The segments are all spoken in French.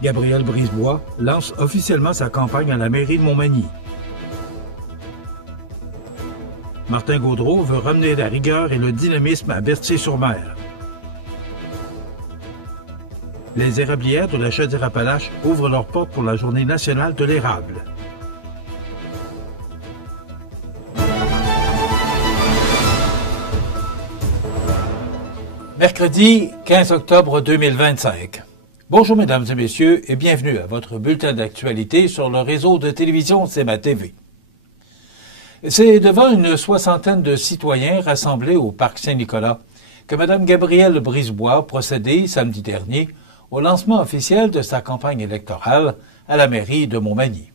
Gabriel Brisebois lance officiellement sa campagne à la mairie de Montmagny. Martin Gaudreault veut ramener la rigueur et le dynamisme à Berthier-sur-Mer. Les érablières de la Chaudière-Appalaches ouvrent leurs portes pour la Journée nationale de l'érable. Mercredi 15 octobre 2025. Bonjour mesdames et messieurs et bienvenue à votre bulletin d'actualité sur le réseau de télévision CMA TV. C'est devant une soixantaine de citoyens rassemblés au Parc Saint-Nicolas que Mme Gabrielle Brisebois procédait samedi dernier au lancement officiel de sa campagne électorale à la mairie de Montmagny.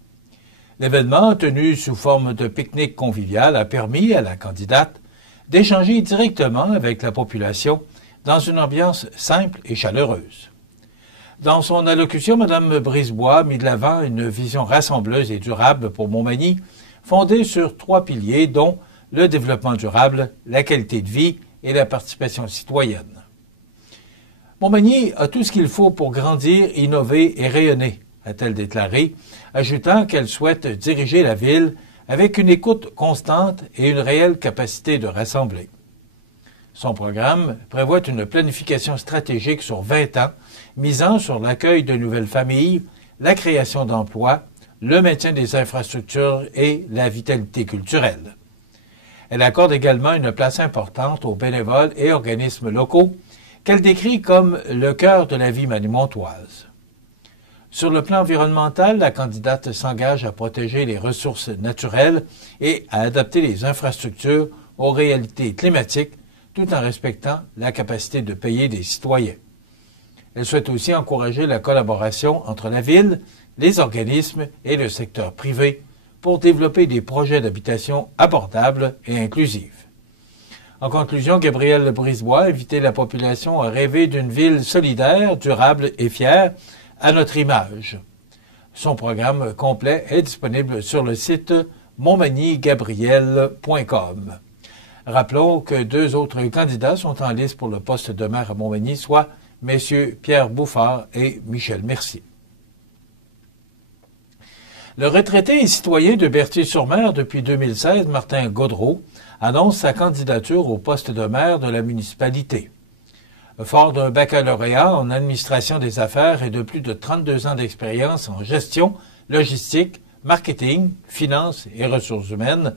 L'événement, tenu sous forme de pique-nique convivial, a permis à la candidate d'échanger directement avec la population dans une ambiance simple et chaleureuse. Dans son allocution, Mme Brisebois mit de l'avant une vision rassembleuse et durable pour Montmagny, fondée sur 3 piliers, dont le développement durable, la qualité de vie et la participation citoyenne. Montmagny a tout ce qu'il faut pour grandir, innover et rayonner, a-t-elle déclaré, ajoutant qu'elle souhaite diriger la ville avec une écoute constante et une réelle capacité de rassembler. Son programme prévoit une planification stratégique sur 20 ans, misant sur l'accueil de nouvelles familles, la création d'emplois, le maintien des infrastructures et la vitalité culturelle. Elle accorde également une place importante aux bénévoles et organismes locaux qu'elle décrit comme le cœur de la vie manimontoise. Sur le plan environnemental, la candidate s'engage à protéger les ressources naturelles et à adapter les infrastructures aux réalités climatiques tout en respectant la capacité de payer des citoyens. Elle souhaite aussi encourager la collaboration entre la ville, les organismes et le secteur privé pour développer des projets d'habitation abordables et inclusifs. En conclusion, Gabrielle Brisebois a invité la population à rêver d'une ville solidaire, durable et fière à notre image. Son programme complet est disponible sur le site montmagnygabrielle.com. Rappelons que 2 autres candidats sont en lice pour le poste de maire à Montmagny, soit messieurs Pierre Bouffard et Michel Mercier. Le retraité et citoyen de Berthier-sur-Mer depuis 2016, Martin Gaudreault, annonce sa candidature au poste de maire de la municipalité. Fort d'un baccalauréat en administration des affaires et de plus de 32 ans d'expérience en gestion, logistique, marketing, finances et ressources humaines,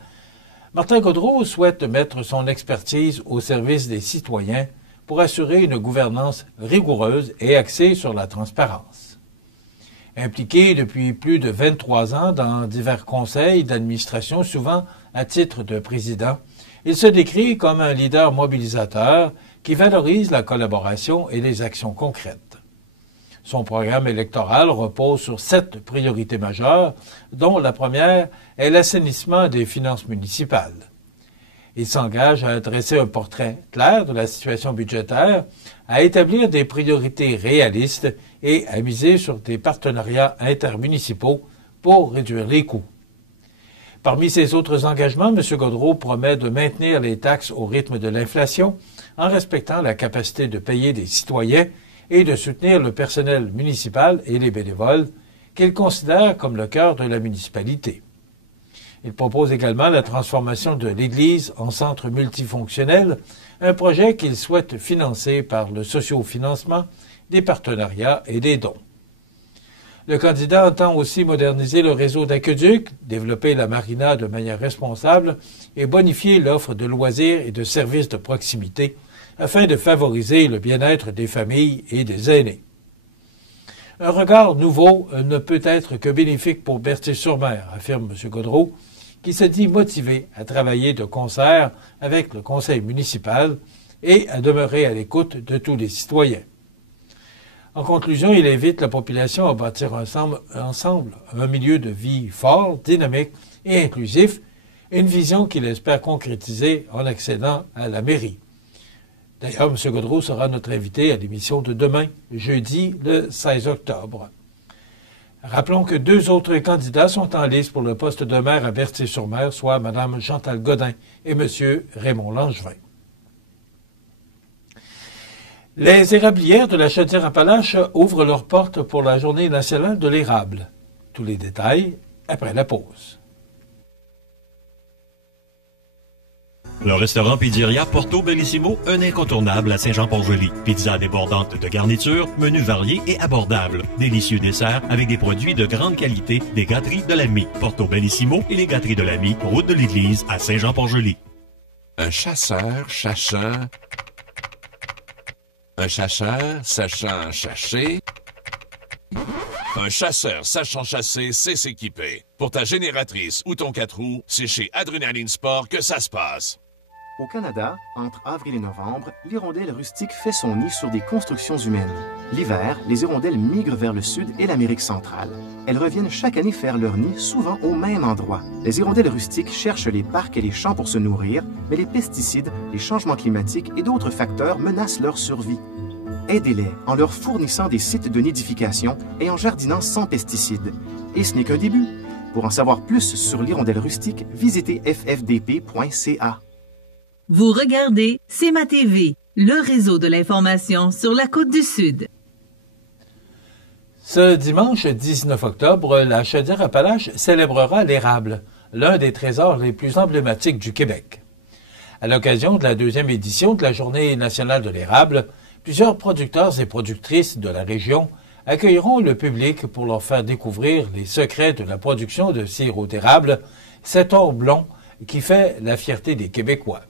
Martin Gaudreault souhaite mettre son expertise au service des citoyens pour assurer une gouvernance rigoureuse et axée sur la transparence. Impliqué depuis plus de 23 ans dans divers conseils d'administration, souvent à titre de président, il se décrit comme un leader mobilisateur qui valorise la collaboration et les actions concrètes. Son programme électoral repose sur 7 priorités majeures, dont la première est l'assainissement des finances municipales. Il s'engage à dresser un portrait clair de la situation budgétaire, à établir des priorités réalistes et à miser sur des partenariats intermunicipaux pour réduire les coûts. Parmi ses autres engagements, M. Gaudreault promet de maintenir les taxes au rythme de l'inflation en respectant la capacité de payer des citoyens et de soutenir le personnel municipal et les bénévoles qu'il considère comme le cœur de la municipalité. Il propose également la transformation de l'Église en centre multifonctionnel, un projet qu'il souhaite financer par le sociofinancement, des partenariats et des dons. Le candidat entend aussi moderniser le réseau d'aqueducs, développer la marina de manière responsable et bonifier l'offre de loisirs et de services de proximité afin de favoriser le bien-être des familles et des aînés. Un regard nouveau ne peut être que bénéfique pour Berthier-sur-Mer, affirme M. Gaudreault, qui se dit motivé à travailler de concert avec le conseil municipal et à demeurer à l'écoute de tous les citoyens. En conclusion, il invite la population à bâtir ensemble un milieu de vie fort, dynamique et inclusif une vision qu'il espère concrétiser en accédant à la mairie. D'ailleurs, M. Gaudreau sera notre invité à l'émission de demain, jeudi, le 16 octobre. Rappelons que 2 autres candidats sont en liste pour le poste de maire à Berthier-sur-Mer, soit Mme Chantal Godin et M. Raymond Langevin. Les érablières de la Chaudière-Appalaches ouvrent leurs portes pour la Journée nationale de l'érable. Tous les détails après la pause. Le restaurant Pizzeria Porto Bellissimo, un incontournable à Saint-Jean-Port-Joli. Pizza débordante de garniture, menus variés et abordables. Délicieux desserts avec des produits de grande qualité des gâteries de l'Ami. Porto Bellissimo et les gâteries de l'Ami, route de l'église à Saint-Jean-Port-Joli. Un chasseur chachant. Un chacheur sachant chasser. Un chasseur sachant chasser sait s'équiper. Pour ta génératrice ou ton 4 roues, c'est chez Adrenaline Sport que ça se passe. Au Canada, entre avril et novembre, l'hirondelle rustique fait son nid sur des constructions humaines. L'hiver, les hirondelles migrent vers le sud et l'Amérique centrale. Elles reviennent chaque année faire leur nid, souvent au même endroit. Les hirondelles rustiques cherchent les parcs et les champs pour se nourrir, mais les pesticides, les changements climatiques et d'autres facteurs menacent leur survie. Aidez-les en leur fournissant des sites de nidification et en jardinant sans pesticides. Et ce n'est qu'un début. Pour en savoir plus sur l'hirondelle rustique, visitez ffdp.ca. Vous regardez CMA TV, le réseau de l'information sur la Côte-du-Sud. Ce dimanche 19 octobre, la Chaudière-Appalaches célébrera l'érable, l'un des trésors les plus emblématiques du Québec. À l'occasion de la 2e édition de la Journée nationale de l'érable, plusieurs producteurs et productrices de la région accueilleront le public pour leur faire découvrir les secrets de la production de sirop d'érable, cet or blond qui fait la fierté des Québécois.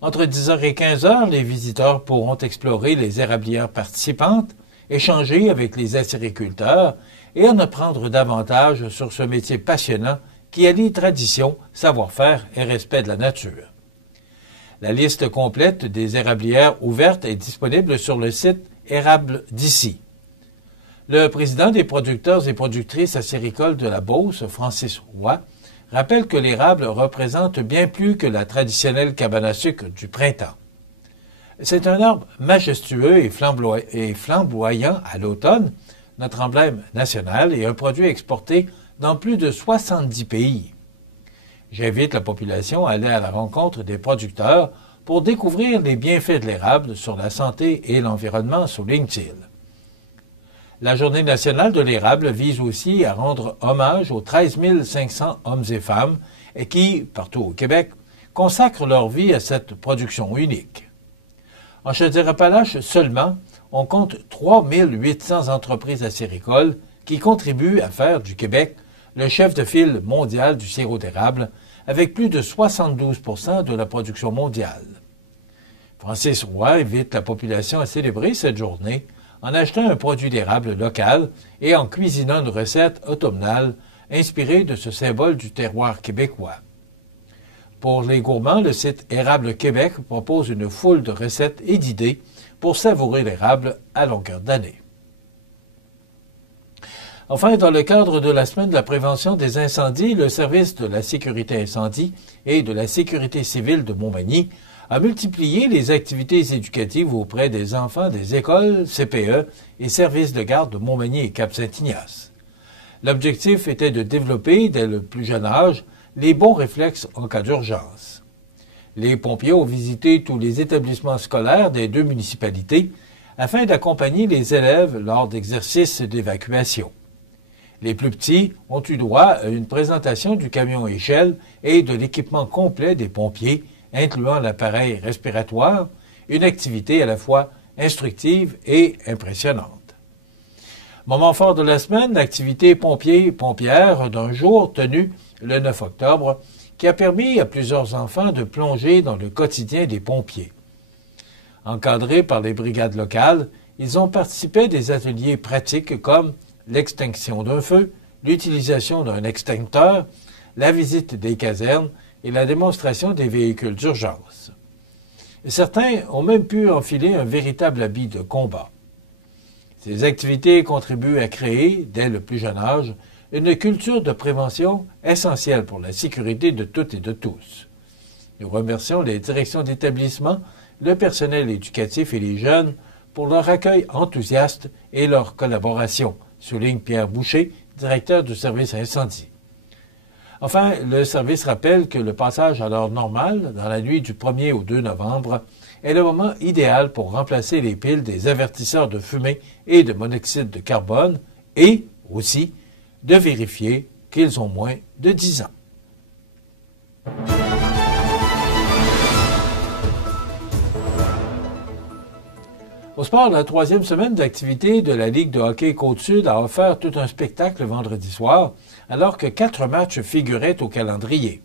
Entre 10h et 15h, les visiteurs pourront explorer les érablières participantes, échanger avec les acériculteurs et en apprendre davantage sur ce métier passionnant qui allie tradition, savoir-faire et respect de la nature. La liste complète des érablières ouvertes est disponible sur le site Érable d'ici. Le président des producteurs et productrices acéricoles de la Beauce, Francis Roy, rappelle que l'érable représente bien plus que la traditionnelle cabane à sucre du printemps. C'est un arbre majestueux et flamboyant à l'automne, notre emblème national et un produit exporté dans plus de 70 pays. J'invite la population à aller à la rencontre des producteurs pour découvrir les bienfaits de l'érable sur la santé et l'environnement, souligne-t-il. La Journée nationale de l'érable vise aussi à rendre hommage aux 13 500 hommes et femmes et qui, partout au Québec, consacrent leur vie à cette production unique. En Chaudière-Appalaches seulement, on compte 3 800 entreprises acéricoles qui contribuent à faire du Québec le chef de file mondial du sirop d'érable, avec plus de 72 % de la production mondiale. Francis Roy invite la population à célébrer cette journée en achetant un produit d'érable local et en cuisinant une recette automnale inspirée de ce symbole du terroir québécois. Pour les gourmands, le site Érable Québec propose une foule de recettes et d'idées pour savourer l'érable à longueur d'année. Enfin, dans le cadre de la semaine de la prévention des incendies, le service de la sécurité incendie et de la sécurité civile de Montmagny a multiplié les activités éducatives auprès des enfants des écoles, CPE et services de garde de Montmagny et Cap-Saint-Ignace. L'objectif était de développer, dès le plus jeune âge, les bons réflexes en cas d'urgence. Les pompiers ont visité tous les établissements scolaires des 2 municipalités afin d'accompagner les élèves lors d'exercices d'évacuation. Les plus petits ont eu droit à une présentation du camion échelle et de l'équipement complet des pompiers, incluant l'appareil respiratoire, une activité à la fois instructive et impressionnante. Moment fort de la semaine, l'activité pompiers-pompières d'un jour tenu le 9 octobre, qui a permis à plusieurs enfants de plonger dans le quotidien des pompiers. Encadrés par les brigades locales, ils ont participé à des ateliers pratiques comme l'extinction d'un feu, l'utilisation d'un extincteur, la visite des casernes et la démonstration des véhicules d'urgence. Certains ont même pu enfiler un véritable habit de combat. Ces activités contribuent à créer, dès le plus jeune âge, une culture de prévention essentielle pour la sécurité de toutes et de tous. Nous remercions les directions d'établissement, le personnel éducatif et les jeunes pour leur accueil enthousiaste et leur collaboration, souligne Pierre Boucher, directeur du service incendie. Enfin, le service rappelle que le passage à l'heure normale, dans la nuit du 1er au 2 novembre, est le moment idéal pour remplacer les piles des avertisseurs de fumée et de monoxyde de carbone et, aussi, de vérifier qu'ils ont moins de 10 ans. Au sport, la troisième semaine d'activité de la Ligue de hockey Côte-Sud a offert tout un spectacle vendredi soir, alors que 4 matchs figuraient au calendrier.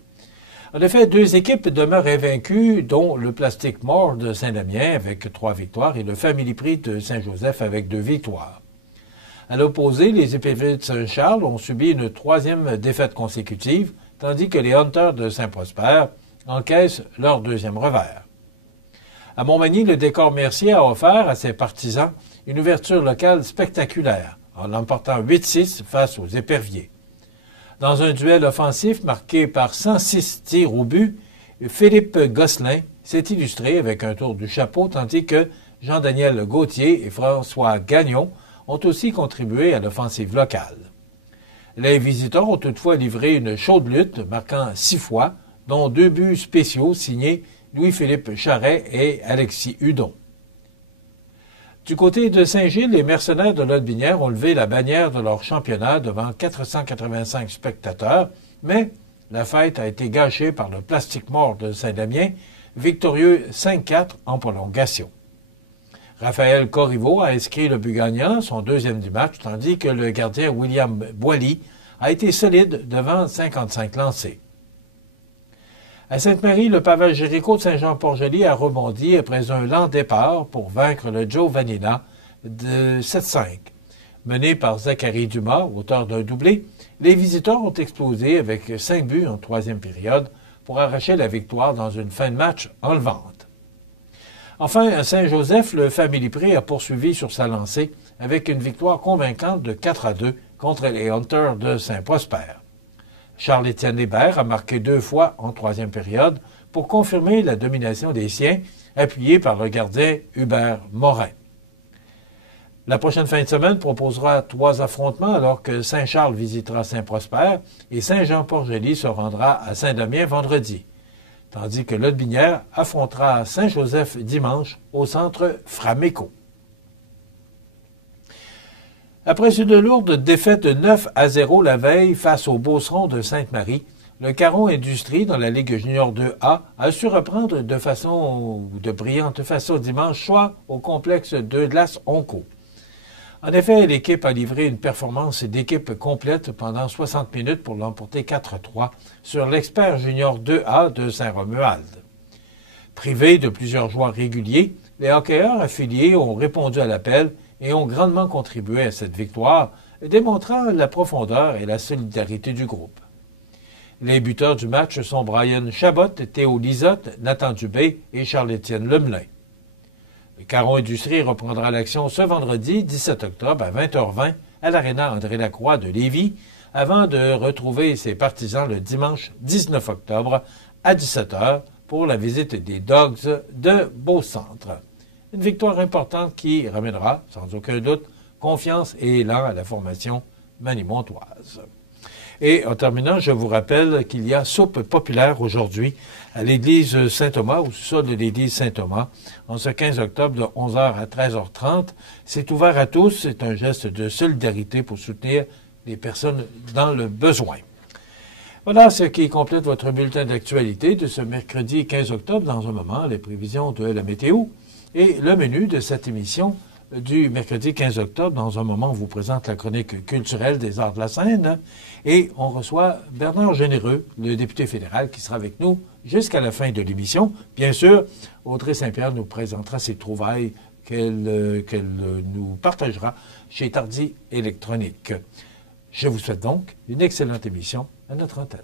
En effet, 2 équipes demeurent invaincues, dont le Plastic Mort de Saint-Damien avec 3 victoires et le Family Prix de Saint-Joseph avec 2 victoires. À l'opposé, les Épévistes de Saint-Charles ont subi une 3e défaite consécutive, tandis que les Hunters de Saint-Prosper encaissent leur 2e revers. À Montmagny, le décor Mercier a offert à ses partisans une ouverture locale spectaculaire, en l'emportant 8-6 face aux Éperviers. Dans un duel offensif marqué par 106 tirs au but, Philippe Gosselin s'est illustré avec un tour du chapeau, tandis que Jean-Daniel Gauthier et François Gagnon ont aussi contribué à l'offensive locale. Les visiteurs ont toutefois livré une chaude lutte, marquant 6 fois, dont 2 buts spéciaux signés Louis-Philippe Charret et Alexis Hudon. Du côté de Saint-Gilles, les mercenaires de Lotbinière ont levé la bannière de leur championnat devant 485 spectateurs, mais la fête a été gâchée par le Plastic Mort de Saint-Damien, victorieux 5-4 en prolongation. Raphaël Corriveau a inscrit le but gagnant, son 2e du match, tandis que le gardien William Boily a été solide devant 55 lancés. À Sainte-Marie, le pavage Jéricho de Saint-Jean-Port-Joli a rebondi après un lent départ pour vaincre le Joe Vanilla de 7-5. Mené par Zachary Dumas, auteur d'un doublé, les visiteurs ont explosé avec 5 buts en 3e période pour arracher la victoire dans une fin de match enlevante. Enfin, à Saint-Joseph, le Family Prix a poursuivi sur sa lancée avec une victoire convaincante de 4-2 contre les Hunters de Saint-Prosper. Charles-Étienne Hébert a marqué 2 fois en 3e période pour confirmer la domination des siens, appuyé par le gardien Hubert Morin. La prochaine fin de semaine proposera 3 affrontements alors que Saint-Charles visitera Saint-Prosper et Saint-Jean-Port-Joli se rendra à Saint-Damien vendredi, tandis que Lotbinière affrontera Saint-Joseph dimanche au centre Framéco. Après une lourde défaite de 9-0 la veille face au Beauceron de Sainte-Marie, le Caron Industrie dans la Ligue junior 2A a su reprendre de brillante façon dimanche soir au complexe de glace Onco. En effet, l'équipe a livré une performance d'équipe complète pendant 60 minutes pour l'emporter 4-3 sur l'Expert junior 2A de Saint-Romuald. Privés de plusieurs joueurs réguliers, les hockeyeurs affiliés ont répondu à l'appel et ont grandement contribué à cette victoire, démontrant la profondeur et la solidarité du groupe. Les buteurs du match sont Brian Chabot, Théo Lisotte, Nathan Dubé et Charles-Étienne Lemelin. Le Caron Industrie reprendra l'action ce vendredi 17 octobre à 20h20 à l'Aréna André-Lacroix de Lévis, avant de retrouver ses partisans le dimanche 19 octobre à 17h pour la visite des Dogs de Beaucentre. Une victoire importante qui ramènera, sans aucun doute, confiance et élan à la formation manimontoise. Et en terminant, je vous rappelle qu'il y a soupe populaire aujourd'hui à l'église Saint-Thomas, au sous-sol de l'église Saint-Thomas, en ce 15 octobre de 11h à 13h30. C'est ouvert à tous, c'est un geste de solidarité pour soutenir les personnes dans le besoin. Voilà ce qui complète votre bulletin d'actualité de ce mercredi 15 octobre. Dans un moment, les prévisions de la météo. Et le menu de cette émission du mercredi 15 octobre, dans un moment, on vous présente la chronique culturelle des arts de la scène et on reçoit Bernard Généreux, le député fédéral, qui sera avec nous jusqu'à la fin de l'émission. Bien sûr, Audrey Saint-Pierre nous présentera ses trouvailles qu'elle nous partagera chez Tardy Électronique. Je vous souhaite donc une excellente émission à notre antenne.